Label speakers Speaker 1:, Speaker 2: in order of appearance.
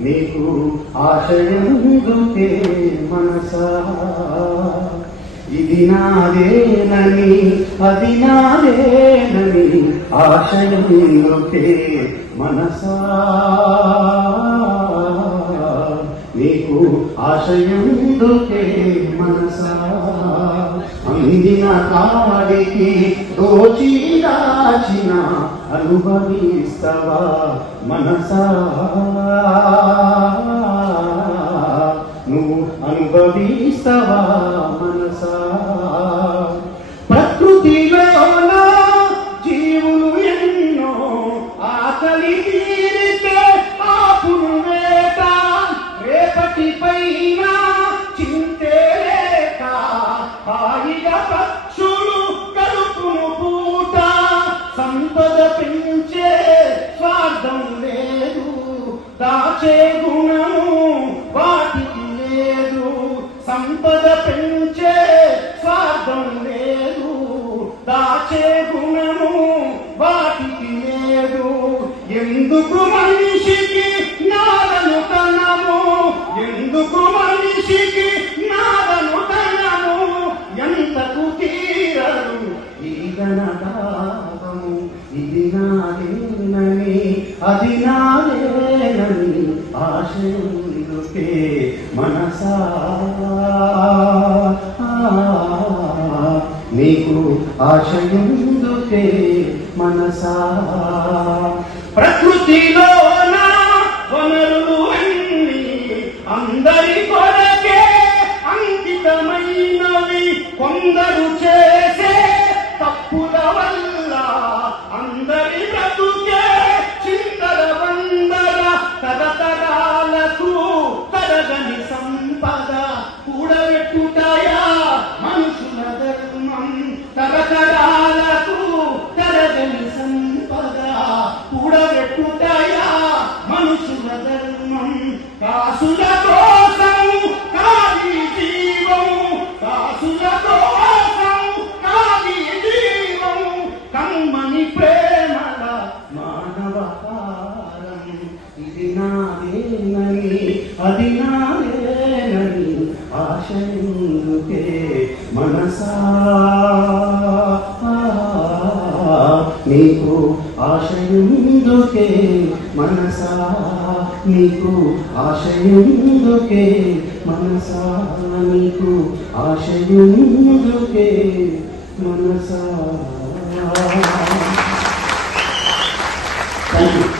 Speaker 1: నీకు ఆశయందుకే మనసా. ఇది నాదేనని అది నాదేనని ఆశయందుకే మనసా. నీకు ఆశయందుకే మనసా. అందిన కాడికి దోచి దాచిన అనుభవిస్తవా మనసా? అనుభవిస్తవా మనసా? ప్రకృతిలోన జీవులు ఎన్నో ఆకలి తీరితే ఆపును వేట. రేపటి పైన చింతే లేక హాయిగా పక్షులు కలుపును పూట. సంపద పెంచే స్వార్థం లేదు దాచే సంపద పెంచే స్వార్థం లేదు. దాచే గుణము వాటికి లేదు. ఎందుకు మనిషికి నీకు ఆశయుందుకే మనసా. ప్రకృతిలోన వనరులు ధర్మం కాసుల కోసం కాది జీవం కాసుల కోసం కాది జీవం కమ్మని ప్రేమల మానవహారం ఇది నాదేనని అది నాదేనని ఆశయుకే మనసా? నీకు ఆశయుందుకే మనసా నీకు ఆశయుందుకే మనసా నీకు ఆశయుందుకే మనసా. Thank you